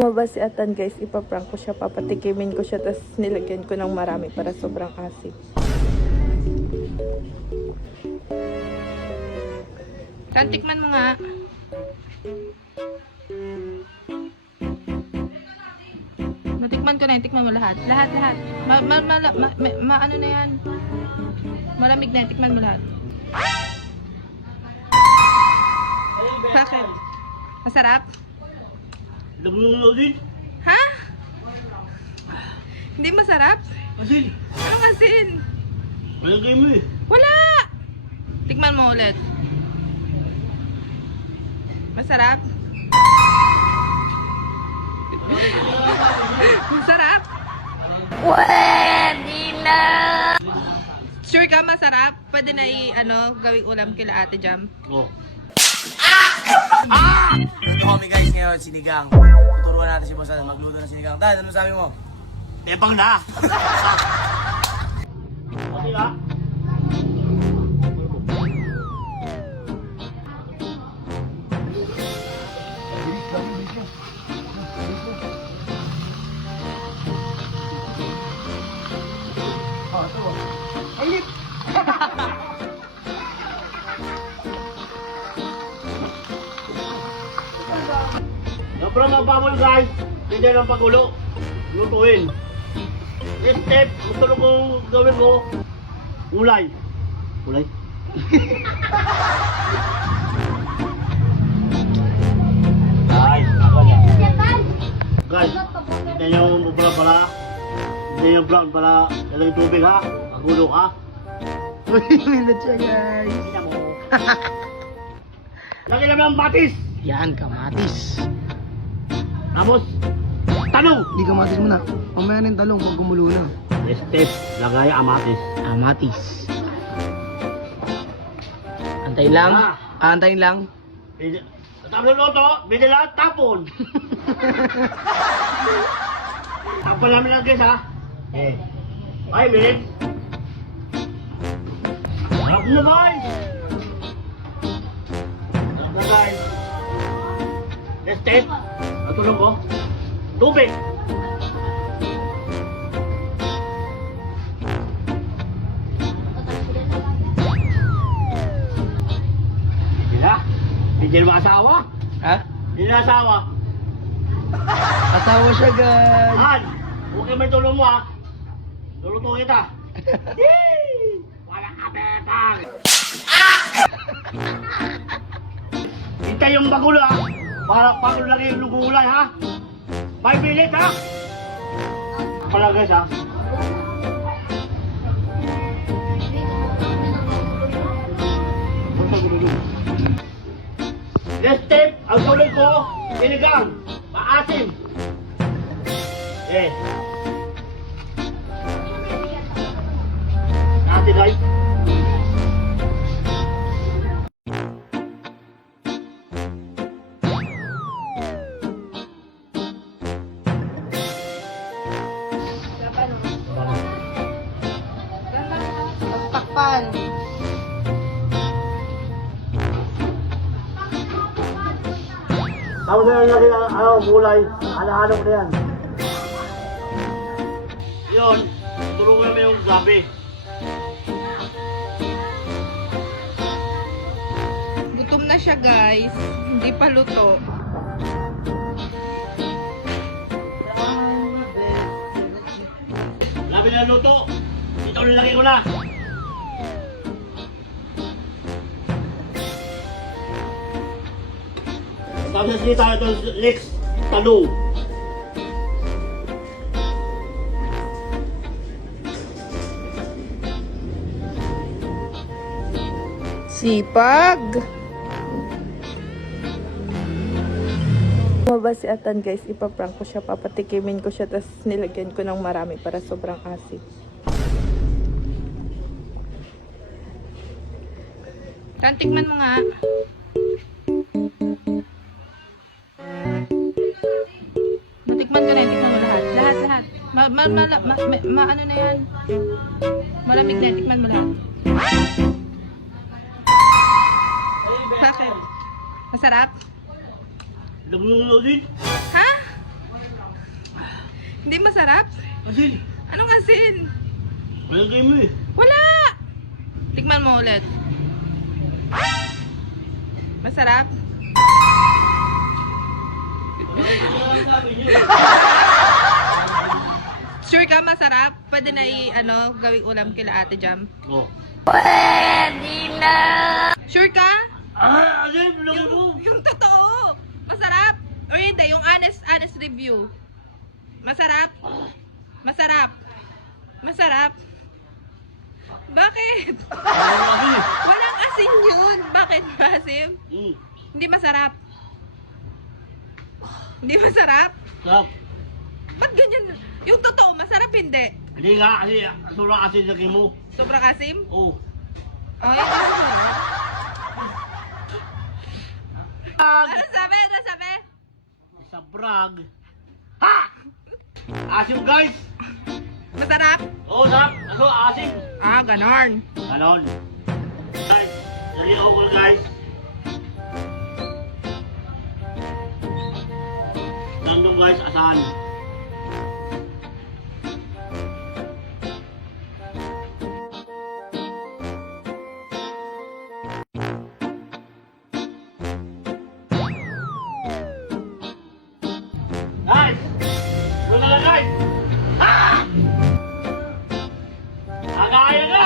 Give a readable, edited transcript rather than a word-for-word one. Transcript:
Lumabas si Atan guys, ipaprank ko siya, papatikimin ko siya, tapos nilagyan ko ng marami para sobrang asim. Tan, tikman mo nga. Natikman ko na yun, tikman mo lahat. Lahat. Ano na yan? Malamig na yan, tikman mo lahat. Bakit? Masarap? Asin. Ha? Hindi masarap? Asin. Anong asin? Malagay mo eh. Wala! Tikman mo ulit. Masarap? Masarap? Pwede na! Sure ka masarap? Pwede na gawing ulam kila Ate Jam. Oh. Ito kami guys ngayon, sinigang. Tuturuan natin si Boss Adan magluto ng sinigang. Dad, ano sabi mo? Tepang na. Okay na. Sobrang mabawal guys. Hindi lang pagulo. Lutuin. Next step, gusto ko kong gawin mo. Ulay. Ulay? Guys, ako yan. Guys, hindi nyo mubula pala. Hindi nyo brown pala. Dalang tubig ha. Pagulo ka. Minat siya guys. Kita mo. Lagi namin ang batis. Yan, kamatis. Tapos, talong. Hindi kamatis muna. Mamaya na yung talong pag gumulo na. Next step, lagay amatis. Kamatis. Antayin lang. Ah. Antayin lang. Tapos ng loto, binila, tapon. Tapon namin lang guys ha. 5 minutes. Sarap na guys. Sarap na guys. Next step, natulog ko. Tubig. Hindi na asawa. Ha? Hindi na asawa. Asawa siya guys. Han, okay may tulong mo ha. Luluto kita. Yee! Wala ka bebang. Hintay yung bagulo ha. Para bagulo lang yung lugulay ha. 5 minutes ha. Pala guys ha. Next step, ang tuloy ko, sinigang, maasim. Ate guys. Takpan. Tapos na lagi ang gulay, halo-halo ko na yan. Yun, tulungan mo yung gabi. Gutom na siya guys. Hindi pa luto. Labi na luto, ito nilagay ko na. Tapos na tayo ito next, talong. Sipag! Lumabas si Atan guys, ipaprank ko siya, papatikimin ko siya, tapos nilagyan ko ng marami para sobrang asim. Tan, tikman mo nga. Natikman ko na yun, tikman mo lahat. Lahat. Ano na yan? Malamig na yan, tikman mo lahat. Bakit? Masarap? Asin. Ha? Hindi masarap? Asin. Anong asin? Walang game eh. Wala! Tikman mo ulit. Masarap? Sure ka masarap? Pwede na gawing ulam kila Ate Jam. Oh. Sure ka? Asin, laki mo. Yung totoo. Masarap? O hindi, yung honest review. Masarap? Masarap? Masarap? Bakit? Asin eh. Walang asin yun. Bakit maasim? Hindi masarap. Hindi masarap? Sarap. Ba't ganyan? Yung totoo, masarap hindi. Hindi nga, kasi sobrang asin laki mo. Sobrang asim? Oh. Ay, masarap. Brag! Ano sabi? Ano sabi? Sa brag. Ha! Asim guys! Masarap? Oh, sarap. Ano, asim. Ah, ganon. Ganon. Guys, dali ako guys. Nandun guys, asahan. Guys! Doon na lang guys! Ah! Agaya ka!